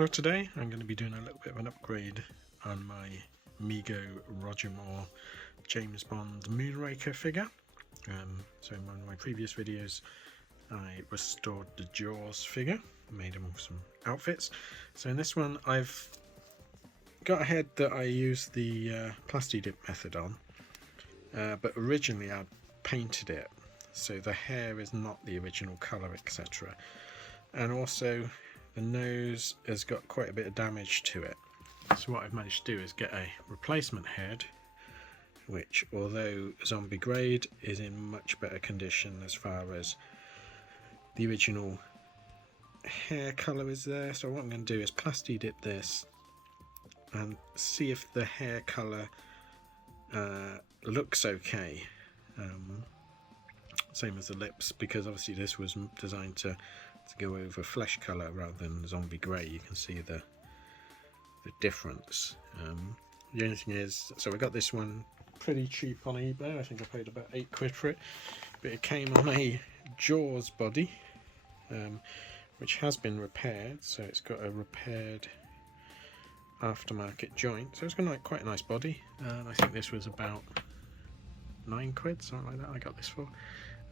Well, today I'm going to be doing a little bit of an upgrade on my Mego James Bond Moonraker figure. So in one of my previous videos I restored the Jaws figure, made him with some outfits. So in this one I've got a head that I used the Plasti Dip method on, but originally I painted it so the hair is not the original colour, etc. And also the nose has got quite a bit of damage to it. So what I've managed to do is get a replacement head, which although zombie grade is in much better condition as far as the original hair colour is there. So what I'm going to do is Plasti Dip this and see if the hair colour looks okay. Same as the lips, because obviously this was designed to go over flesh colour rather than zombie grey. You can see the difference. The only thing is, so I got this one pretty cheap on eBay. I think I paid about £8 for it, but it came on a Jaws body, which has been repaired. So it's got a repaired aftermarket joint, so it's got like quite a nice body, and I think this was about £9, something like that I got this for.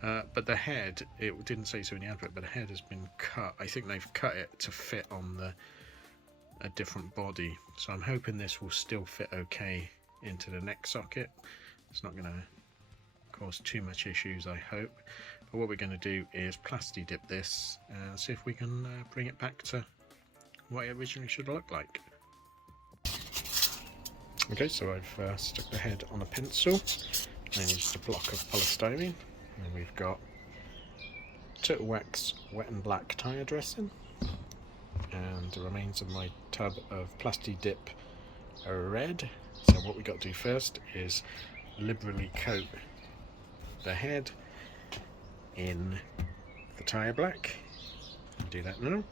But the head, it didn't say so in the advert, but the head has been cut. I think they've cut it to fit on a different body, so I'm hoping this will still fit okay into the neck socket. It's not going to cause too much issues, I hope. But what we're going to do is Plasti Dip this and see if we can bring it back to what it originally should look like. Okay, so I've stuck the head on a pencil, and just a block of polystyrene. And we've got Turtle Wax wet and black tire dressing, and the remains of my tub of Plasti Dip red. So what we got to do first is liberally coat the head in the tire black. I'll do that now.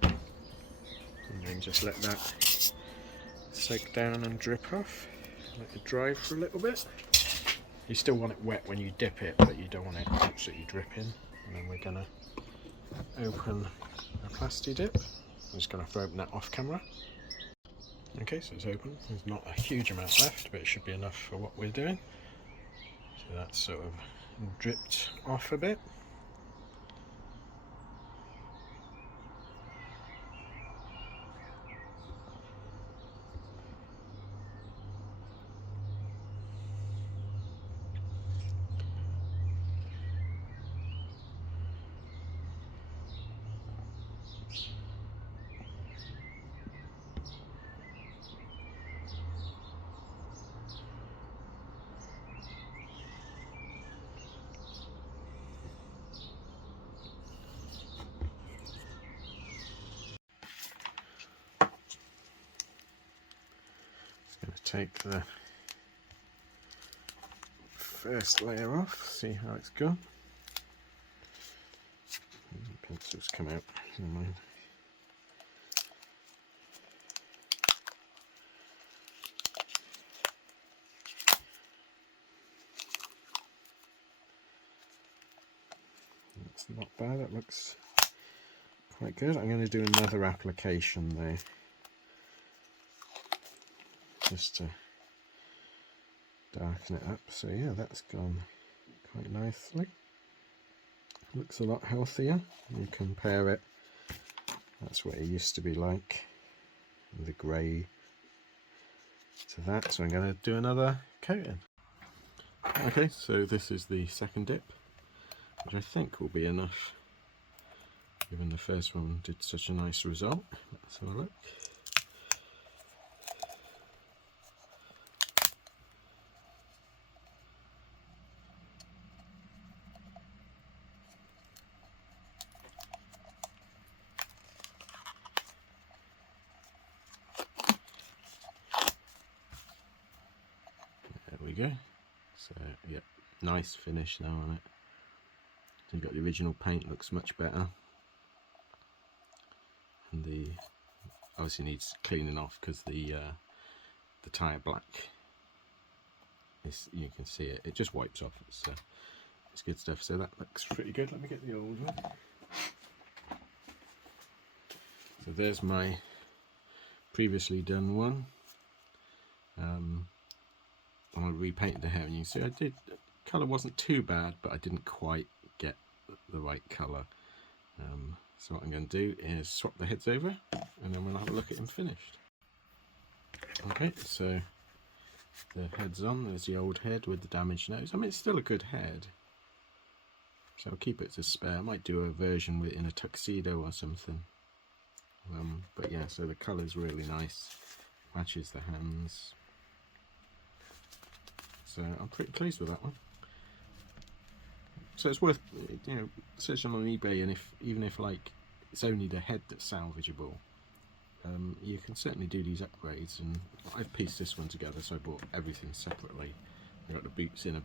And then just let that soak down and drip off. Let it dry for a little bit. You still want it wet when you dip it, but you don't want it absolutely dripping. And then we're going to open a Plasti Dip. I'm just going to open that off camera. Okay, so it's open. There's not a huge amount left, but it should be enough for what we're doing. So that's sort of dripped off a bit. Going to take the first layer off, see how it's gone. The pencils come out, never mind. That's not bad, that looks quite good. I'm going to do another application though, just to darken it up. So yeah, that's gone quite nicely. Looks a lot healthier. You compare it, that's what it used to be like, the grey to that. So I'm going to do another coating. Okay, so this is the second dip, which I think will be enough, given the first one did such a nice result. Let's have a look. There we go. So yep, nice finish now on it. You've got the original paint, looks much better, and the obviously needs cleaning off because the tire black is, you can see it just wipes off. It's It's good stuff. So that looks pretty good. Let me get the old one. So there's my previously done one. I repainted the hair, and you can see I did. The colour wasn't too bad, but I didn't quite get the right colour. So what I'm going to do is swap the heads over, and then we'll have a look at him finished. Okay, so the head's on. There's the old head with the damaged nose. I mean, it's still a good head, so I'll keep it to spare. I might do a version with in a tuxedo or something. But yeah, so the colour's really nice, matches the hands. So I'm pretty pleased with that one. So it's worth, you know, searching on eBay, and even if like it's only the head that's salvageable, you can certainly do these upgrades. And I've pieced this one together, so I bought everything separately. I got the boots in a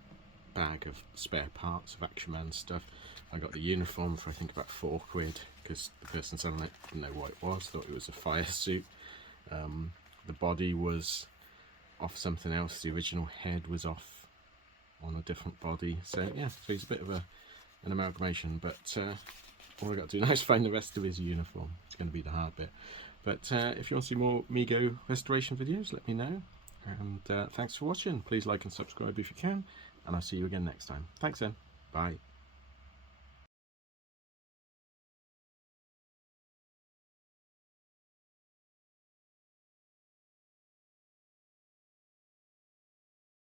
bag of spare parts of Action Man stuff. I got the uniform for I think about £4 because the person selling it didn't know what it was, thought it was a fire suit. The body was off something else. The original head was off on a different body. So yeah, so he's a bit of an amalgamation. But all I got to do now is find the rest of his uniform. It's going to be the hard bit. But if you want to see more Mego restoration videos, let me know. And thanks for watching. Please like and subscribe if you can. And I'll see you again next time. Thanks then. Bye.